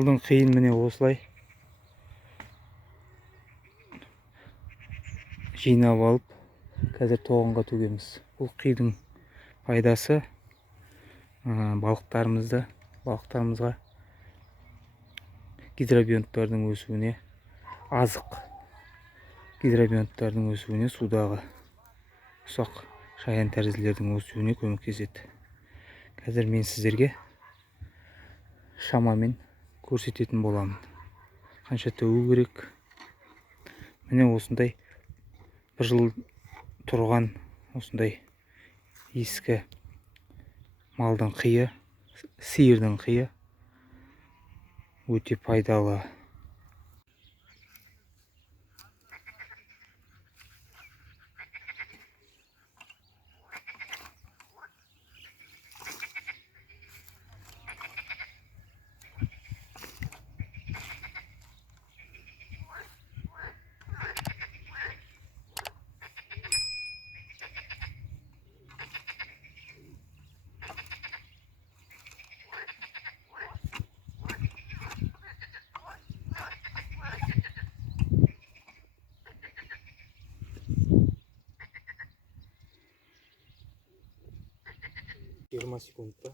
Малдың қиын міне осылай жинап алып, қазір тоғанға төгеміз. Бұл қидың пайдасы балықтарымызға гидробионттардың өсуіне, азық гидробионттардың өсуіне, судағы ұсақ шаян тәрізділердің өсуіне көмектеседі. Қазір мен сіздерге шамамен көрсететін боламын. Қанша төгу керек. Міне осындай бір жыл тұрған осындай ескі малдың қиы, сиырдың қиы өте пайдалы. Жиырма секундта.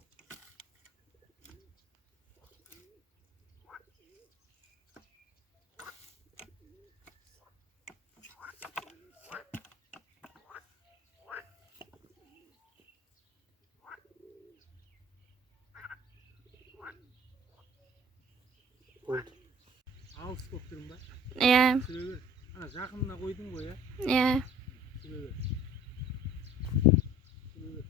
Болды. Алыс болып тұрмын ба? Иә. Сүре бер. Жақынына қойдың ғой, иә? Иә. Сүре бер. Сүре бер.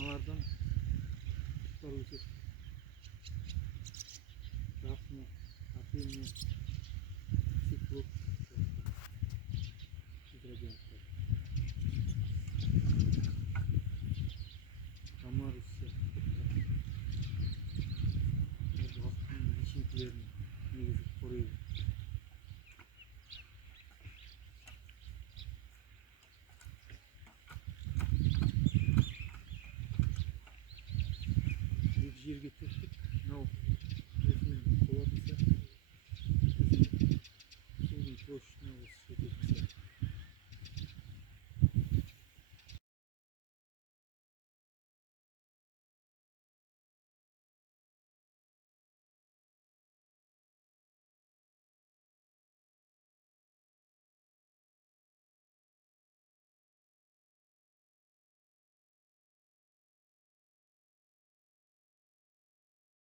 Мыналардан құттар өседі. Жасыны, апельне, циклоп, гидробионттар. Камар өссе, балықтың личинкілерін негізі қорайды. Жерге төктік, мынау осымен болатын сияқты.